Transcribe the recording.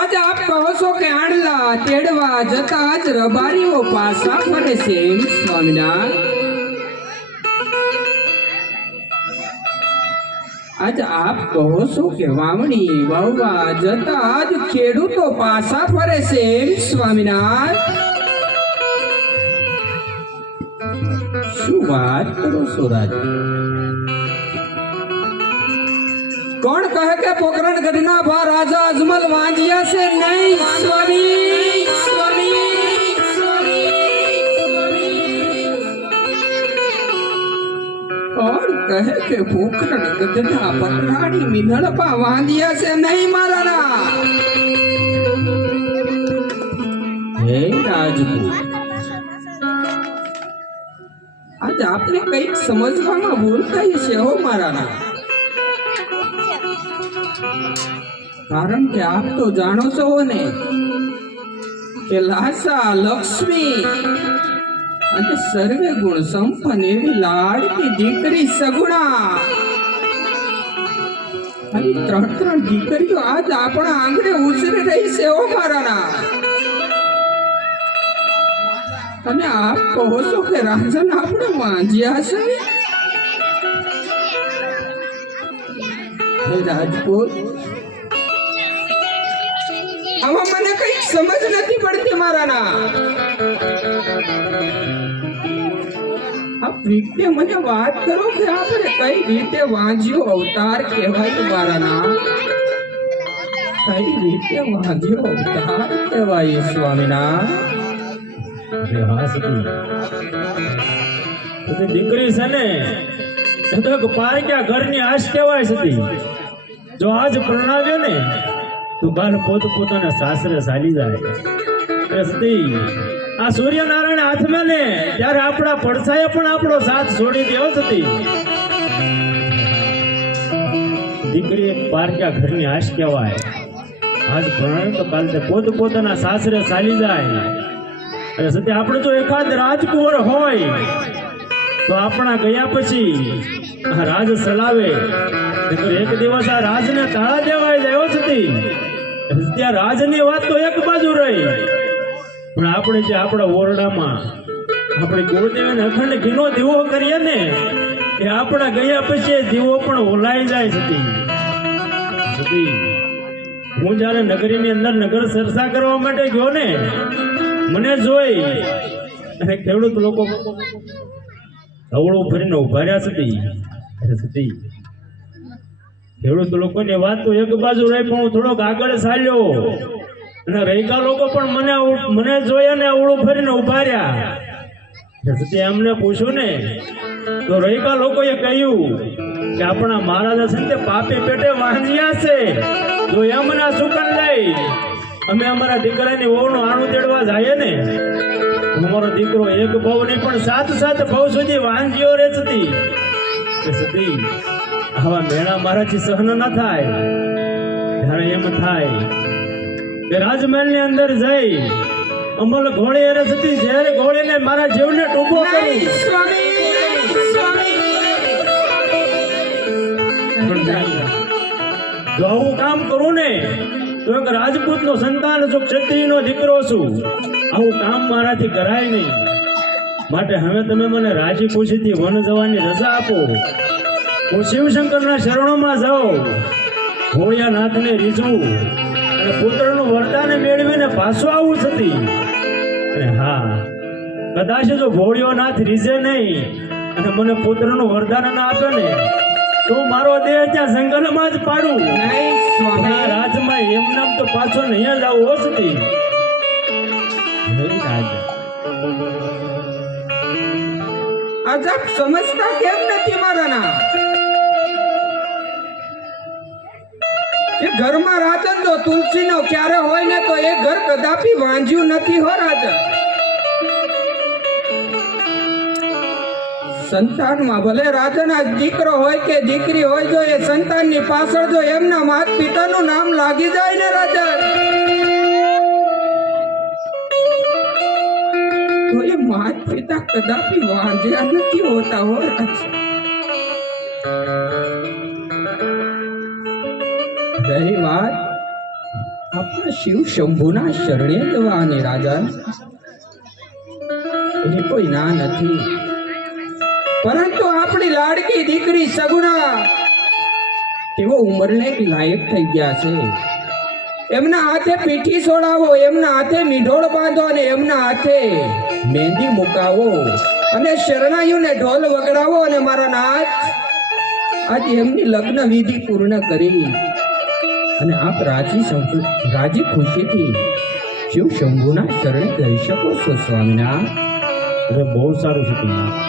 આજે આપ કહો છો કે આણલા તેડવા જતા જ રબારીઓ પાસા ફરે છે, એમ આજ આપ કહો છો કે વાવણી વાવવા જતા જ ખેડૂતો પાસા ફરે છે, એમ સ્વામિનારાયણ. શું વાત કરો છો, રાજા? કોણ કહે કે પોકરણ ગઢના ભા રાજા અજમલ વાંજિયા છે? નહીં, સ્વામી. કહે કે પોકરણ ગઢના પટરાણી મિનળપા વાંજ્યા છે? નહીં મારાના હે રાજપૂત. આજ આપણે કંઈક સમજવામાં ભૂલ થઈ છે હો, મારા કારણ કે આપ તો જાણો છો ને કે લાસા લક્ષ્મી અને સર્વે ગુણ સંપન્ન એવી લાડકી દીકરી સગુણા. અને ત્રણ ત્રણ દીકરીઓ આજ આપણા આંગણે ઉછરી રહી છે ઓ મારાના. અને આપ કહો છો કે રાજન આપણે વાંજ્યા છે? રાજપૂત આમાં મને કઈ સમજ નથી પડતી મારાના. રીતે મને વાત કરો કે આપણે કઈ રીતે વાંજ્યો અવતાર કહેવાય મારાના? કઈ રીતે વાંજ્યો અવતાર કહેવાય સ્વામીના? દીકરી છે ને એક પારક્યા ઘરની આશ કહેવાય સતી જો આજ પરણાવ્યો ને, તો બાર પોત પોતાના સાસરે ચાલી જાય. રસ્તી આ સૂર્યનારાયણ હાથમાં ને ત્યારે આપણા પડસાએ પણ આપણો સાથ છોડી દેવો હતી. દીકરી એક પારક્યા ઘરની આશ કહેવાય. આજ ભણ તો કાલ પોત પોતાના સાસરે ચાલી જાય. અને સત્ય આપણે જો એકાદ રાજકુંવર હોય, તો આપણા ગયા પછી રાજ નહીંતર એક દિવસ આ રાજને તાળા દેવાય જાય છતી ત્યાં રાજની વાત તો એક બાજુ રહી. પણ આપણે જે આપણા ઓરડામાં આપણે ગુરુદેવને અખંડ ઘીનો દીવો કરીએ ને, એ આપણા ગયા પછી દીવો પણ ઓલાઈ જાય છતી છતી હું જ્યારે નગરીની અંદર નગર ચર્ચા કરવા માટે ગયો ને, મને જોઈ અને ખેડૂત લોકો અવળું ભરીને ઊભા રહ્યા છતી સતી ખેડૂત લોકોની વાત તો એક બાજુ રહી, પણ હું થોડોક આગળ ચાલ્યો. અને રહીકા લોકો પણ મને મને જોયા ને અવળું ફરીને ઊભા રહ્યા. એમને પૂછ્યું ને, તો રહીકા લોકોએ કહ્યું કે આપણા મહારાજા છે તે પાપી પેટે વાંજ્યા છે. જો એમના સુકન લઈ, અમે અમારા દીકરાની વહુનું આણું તેડવા જઈએ ને અમારો દીકરો એક ભાવ નહીં પણ સાત સાત ભાવ સુધી વાંજ્યો રે સતી સતી આવા મેળા મારાથી સહન ન થાય. ત્યારે એમ થાય કે રાજમહેલની અંદર જઈ અમલ ઘોડી સતી જ્યારે ઘોડીને મારા જીવને ટૂંકો કરી. જો આવું કામ કરું ને તો એક રાજપૂતનો સંતાન છું ક્ષત્રિયનો દીકરો છું. આવું કામ મારાથી કરાય નહીં. માટે હવે તમે મને રાજી ખુશીથી વન જવાની રજા આપો. હું શિવશંકરના શરણોમાં જાઉં. ભોળિયાનાથને રીઝવું. અને પુત્રનું વરદાન મેળવીને પાછો આવું થતી અને હા કદાચ જો ભોળિયો નાથ રીઝે નહીં અને મને પુત્રનું વરદાન ના આપે ને તો મારો દેહ ત્યાં જંગલમાં જ પાડું. સ્વામી. રાજમાં એમ નામ તો પાછો નહીં જ આવું હોતી અજબ સમજતા કેમ નથી ઘરમાં રાજન જો તુલસીનો ક્યારે હોય ને તો એ ઘર કદાપી વાંજ્યું નથી હો રાજન સંતાનમાં ભલે રાજાના દીકરો હોય કે દીકરી હોય, જો એ સંતાનની પાછળ જો એમના માત પિતાનું નામ લાગી જાય ને રાજન તો એ માત પિતા કદાપી વાંજ્યા નથી હોતા હો રહી વાત? આપણે શિવ શંભુના શરણે જવા રાજા. એ કોઈ ના નથી. પરંતુ આપણી લાડકી દીકરી સગુણા, તેઓ ઉંમરને લાયક થઈ ગયા છે. એમના હાથે પીઠી સોડાવો, એમના હાથે મીઢોળ બાંધો અને એમના હાથે મહેંદી મુકાવો અને શરણાયુને ઢોલ વગડાવો અને મારા નાથ આજે એમની લગ્ન વિધિ પૂર્ણ કરી. અને આપ રાજી રાજી ખુશીથી શિવ શંભુના શરણે કહી શકો છો સ્વામિનાથ બહુ સારું છે